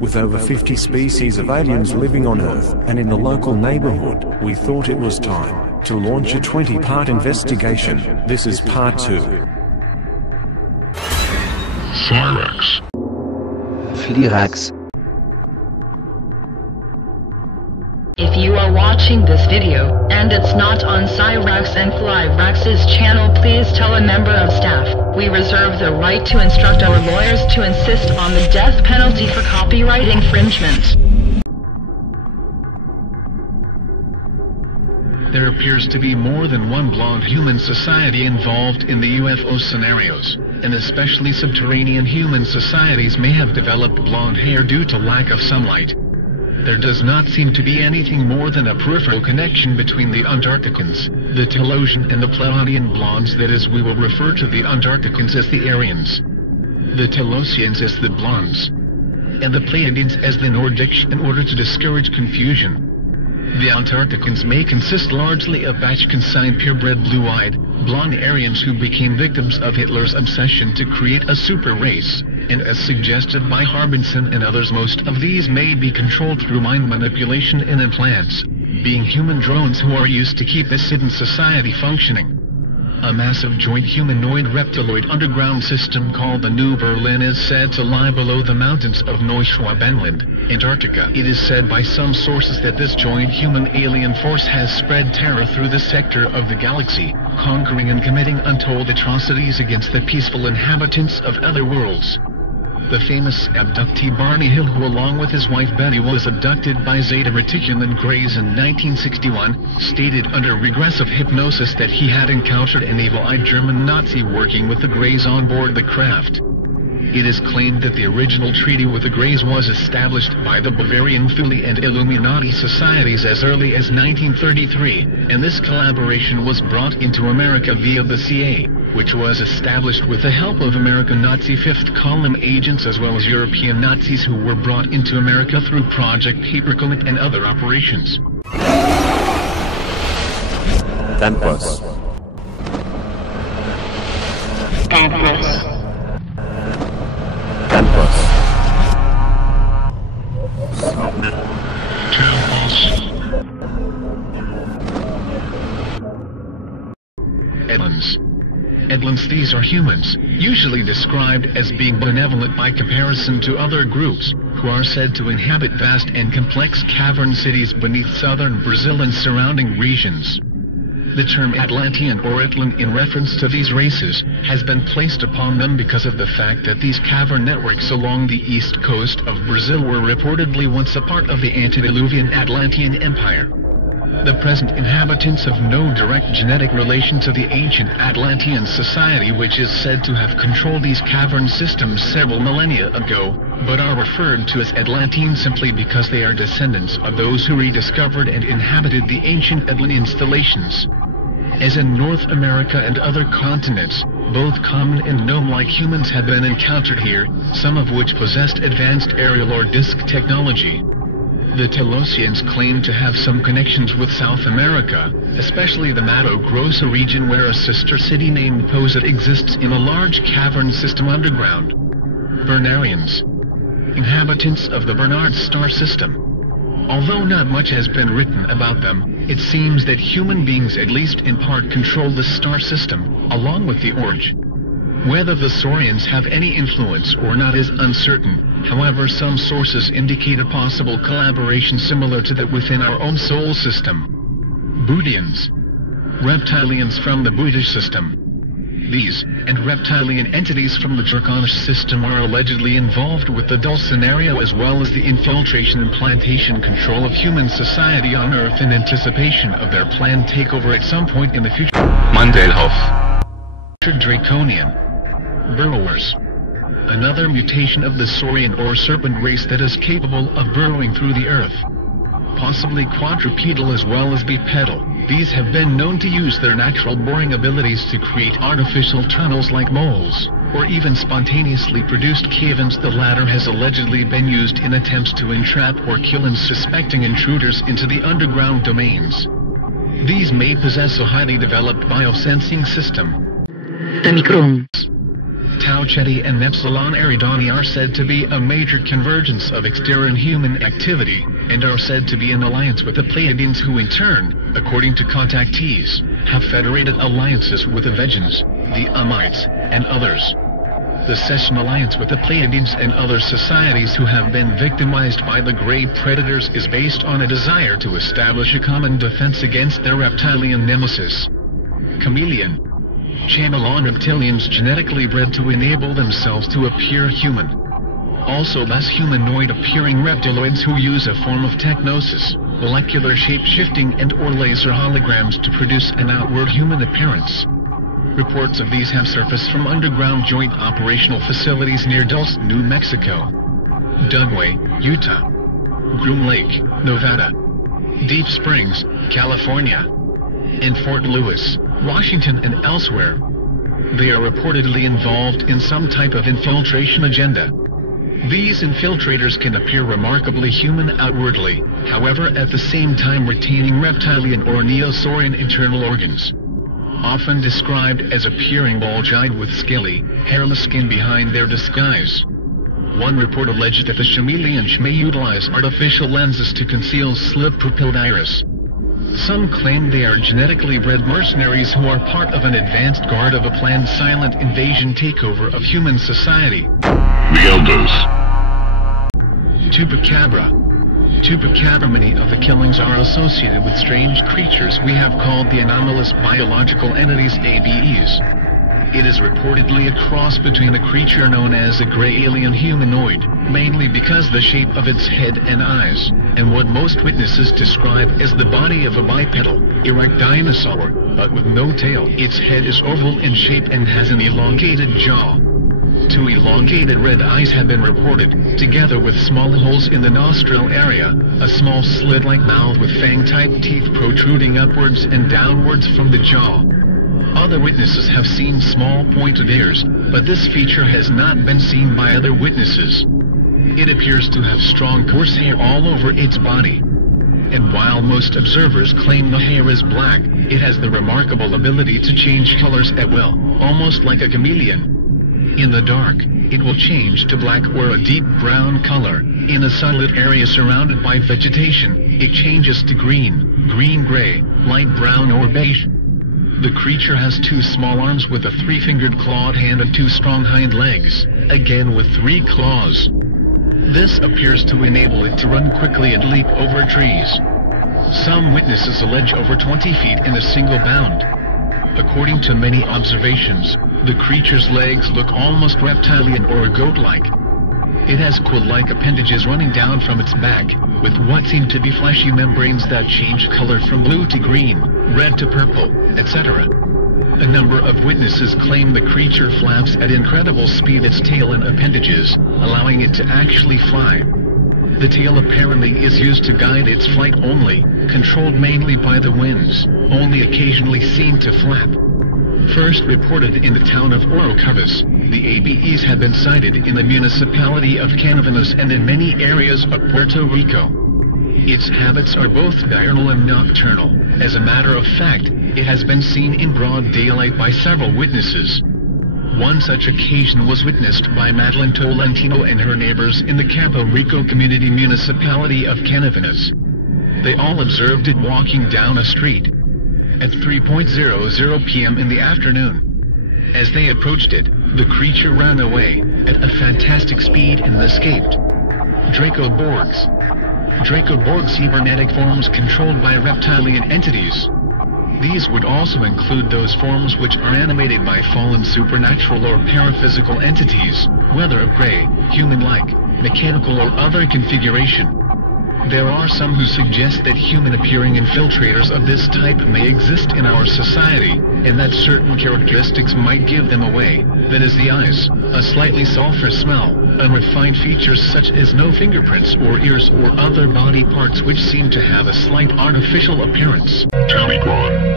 With over 50 species of aliens living on Earth and in the local neighborhood, we thought it was time to launch a 20-part investigation. This is part 2. Cyrax. Flirax. If you are watching this video, and it's not on Cyrax and Flirax's channel, please tell a member of staff. We reserve the right to instruct our lawyers to insist on the death penalty for copyright infringement. There appears to be more than one blonde human society involved in the UFO scenarios, and especially subterranean human societies may have developed blonde hair due to lack of sunlight. There does not seem to be anything more than a peripheral connection between the Antarcticans, the Telosian and the Pleiadian blondes, that is, we will refer to the Antarcticans as the Aryans, the Telosians as the blondes, and the Pleiadians as the Nordics in order to discourage confusion. The Antarcticans may consist largely of Bashkinsian purebred blue-eyed, blonde Aryans who became victims of Hitler's obsession to create a super race, and as suggested by Harbinson and others, most of these may be controlled through mind manipulation and implants, being human drones who are used to keep this hidden society functioning. A massive joint humanoid reptiloid underground system called the New Berlin is said to lie below the mountains of Neuschwabenland, Antarctica. It is said by some sources that this joint human alien force has spread terror through this sector of the galaxy, conquering and committing untold atrocities against the peaceful inhabitants of other worlds. The famous abductee Barney Hill, who along with his wife Betty was abducted by Zeta Reticulan Greys in 1961, stated under regressive hypnosis that he had encountered an evil-eyed German Nazi working with the Greys on board the craft. It is claimed that the original treaty with the Greys was established by the Bavarian Thule and Illuminati societies as early as 1933, and this collaboration was brought into America via the CIA, which was established with the help of American Nazi Fifth Column agents as well as European Nazis who were brought into America through Project Paperclip and other operations. Tempos. Tempos. Tempos. Edlins. Edlins, these are humans, usually described as being benevolent by comparison to other groups, who are said to inhabit vast and complex cavern cities beneath southern Brazil and surrounding regions. The term Atlantean or Etlin in reference to these races has been placed upon them because of the fact that these cavern networks along the east coast of Brazil were reportedly once a part of the antediluvian Atlantean Empire. The present inhabitants have no direct genetic relation to the ancient Atlantean society, which is said to have controlled these cavern systems several millennia ago, but are referred to as Atlanteans simply because they are descendants of those who rediscovered and inhabited the ancient Edlin installations. As in North America and other continents, both common and gnome-like humans have been encountered here, some of which possessed advanced aerial or disc technology. The Telosians claim to have some connections with South America, especially the Mato Grosso region, where a sister city named Poset exists in a large cavern system underground. Bernarians. Inhabitants of the Bernard star system. Although not much has been written about them, it seems that human beings at least in part control the star system, along with the Orge. Whether the Saurians have any influence or not is uncertain, however some sources indicate a possible collaboration similar to that within our own solar system. Budians. Reptilians from the Budish system. These, and reptilian entities from the Draconish system, are allegedly involved with the Dull scenario as well as the infiltration and plantation control of human society on Earth in anticipation of their planned takeover at some point in the future. Mandelhoff. Draconian. Burrowers. Another mutation of the saurian or serpent race that is capable of burrowing through the earth. Possibly quadrupedal as well as bipedal, these have been known to use their natural boring abilities to create artificial tunnels like moles, or even spontaneously produced caverns. The latter has allegedly been used in attempts to entrap or kill unsuspecting intruders into the underground domains. These may possess a highly developed biosensing system. The Micron. Tau Ceti and Epsilon Eridani are said to be a major convergence of exterior human activity, and are said to be in alliance with the Pleiadians, who in turn, according to contactees, have federated alliances with the Vegans, the Umites, and others. The Session alliance with the Pleiadians and other societies who have been victimized by the Grey Predators is based on a desire to establish a common defense against their reptilian nemesis. Chameleon. Chameleon reptilians genetically bred to enable themselves to appear human. Also less humanoid-appearing reptiloids who use a form of technosis, molecular shape-shifting and/or laser holograms to produce an outward human appearance. Reports of these have surfaced from underground joint operational facilities near Dulce, New Mexico, Dugway, Utah, Groom Lake, Nevada, Deep Springs, California, and Fort Lewis, Washington, and elsewhere. They are reportedly involved in some type of infiltration agenda. These infiltrators can appear remarkably human outwardly, however at the same time retaining reptilian or neosaurian internal organs. Often described as appearing bulge-eyed with scaly, hairless skin behind their disguise. One report alleged that the chameleons may utilize artificial lenses to conceal slit-pupilled iris. Some claim they are genetically bred mercenaries who are part of an advanced guard of a planned silent invasion takeover of human society. The Elders. Chupacabra. Chupacabra. Many of the killings are associated with strange creatures we have called the anomalous biological entities, ABEs. It is reportedly a cross between a creature known as a gray alien humanoid, mainly because the shape of its head and eyes, and what most witnesses describe as the body of a bipedal, erect dinosaur, but with no tail. Its head is oval in shape and has an elongated jaw. 2 elongated red eyes have been reported, together with small holes in the nostril area, a small slit-like mouth with fang-type teeth protruding upwards and downwards from the jaw. Other witnesses have seen small pointed ears, but this feature has not been seen by other witnesses. It appears to have strong coarse hair all over its body. And while most observers claim the hair is black, it has the remarkable ability to change colors at will, almost like a chameleon. In the dark, it will change to black or a deep brown color. In a sunlit area surrounded by vegetation, it changes to green, green-gray, light brown or beige. The creature has 2 small arms with a 3-fingered clawed hand and 2 strong hind legs, again with 3 claws. This appears to enable it to run quickly and leap over trees. Some witnesses allege over 20 feet in a single bound. According to many observations, the creature's legs look almost reptilian or goat-like. It has quill-like appendages running down from its back, with what seem to be fleshy membranes that change color from blue to green, red to purple, etc. A number of witnesses claim the creature flaps at incredible speed its tail and appendages, allowing it to actually fly. The tail apparently is used to guide its flight only, controlled mainly by the winds, only occasionally seen to flap. First reported in the town of Orocovis, the ABEs have been sighted in the municipality of Canavenas and in many areas of Puerto Rico. Its habits are both diurnal and nocturnal. As a matter of fact, it has been seen in broad daylight by several witnesses. One such occasion was witnessed by Madeline Tolentino and her neighbors in the Campo Rico Community Municipality of Canavenas. They all observed it walking down a street at 3:00 p.m. in the afternoon. As they approached it, the creature ran away at a fantastic speed and escaped. Dracoborgs. Dracoborgs, cybernetic forms controlled by reptilian entities. These would also include those forms which are animated by fallen supernatural or paraphysical entities, whether of gray, human-like, mechanical or other configuration. There are some who suggest that human-appearing infiltrators of this type may exist in our society, and that certain characteristics might give them away, that is the eyes, a slightly sulfur smell, unrefined features such as no fingerprints or ears or other body parts which seem to have a slight artificial appearance. Tallyquan.